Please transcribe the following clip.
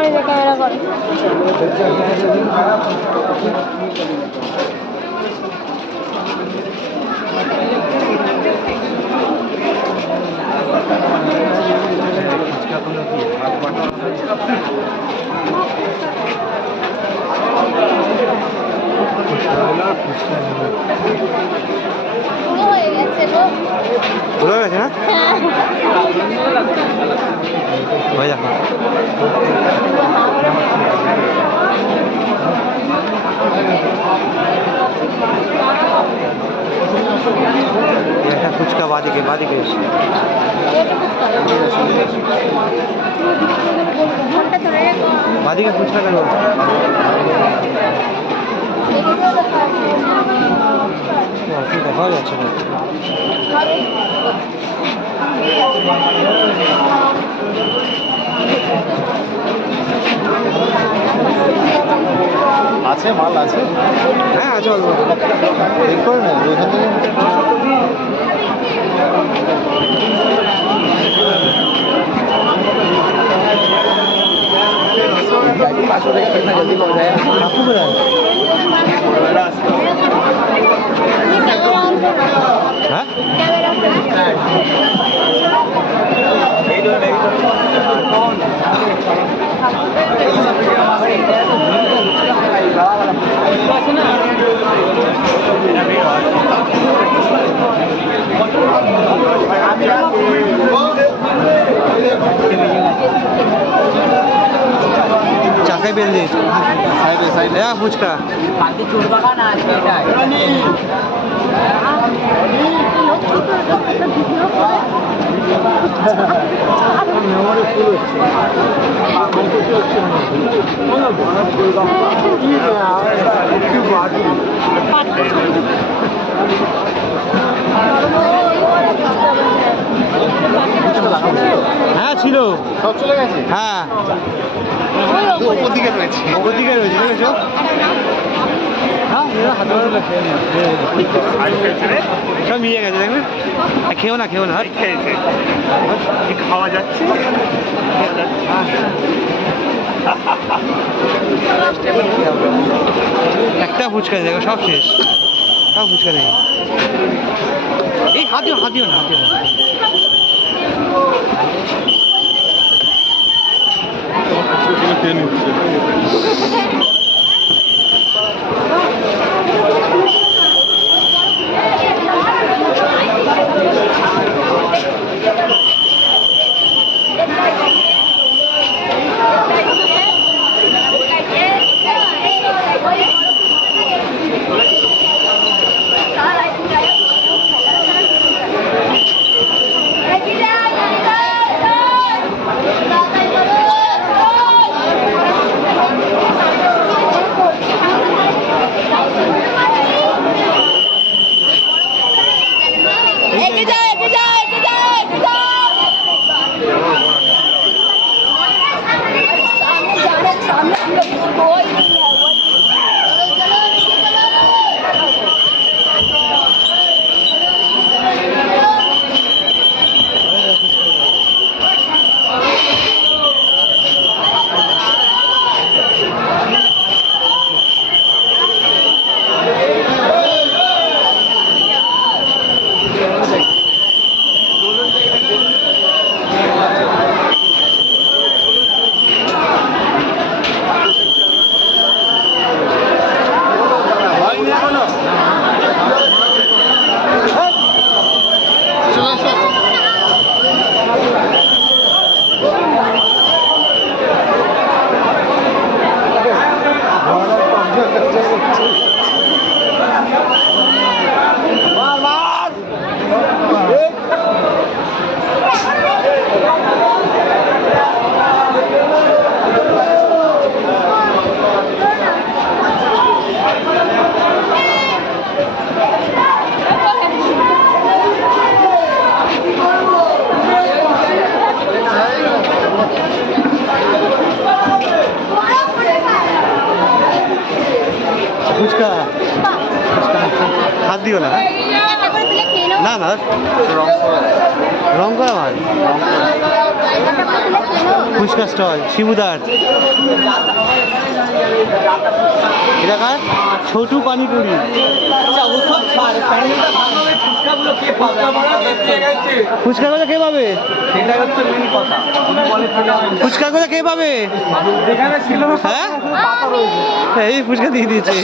Camera করে পুরো হয়ে গেছে না? হয়ে যাক একটা ফুচকা বাদিকে বাদিকে বাদিকে ফুচকা কেন দেখা যাচ্ছে না আছে মাল আছে হ্যাঁ আছে অল্প ঠিক করে না ওইখান থেকে 500 টাকা कितना जल्दी पहुंच जाएगा आपको पता है हाँ চাকাই বেল দিস সাইডে সাইডে ফুচকা বাকি চুরবা না এটাই মেমোরি ফুল হ্যাঁ ছিল সব চলে গেছে হ্যাঁ ওপর দিকে রয়েছে দেখেছো হ্যাঁ হাতে খেয়ে নিয়ে সব মিলে গেছে দেখবেন খেও না খাওয়া যাচ্ছে একটা ফুচকা দেখো সব শেষ সব ফুচকা দেখো এই হাত দিও না ফুচকা হাত দিও না না না রং করা মাল ফুচকা স্টল শিবুদার এটা কার ছোটু পানিপুরি ফুচকা কথা কে পাবে ফুচকা কথা কে পাবে হ্যাঁ এই ফুচকা দিয়ে দিয়েছে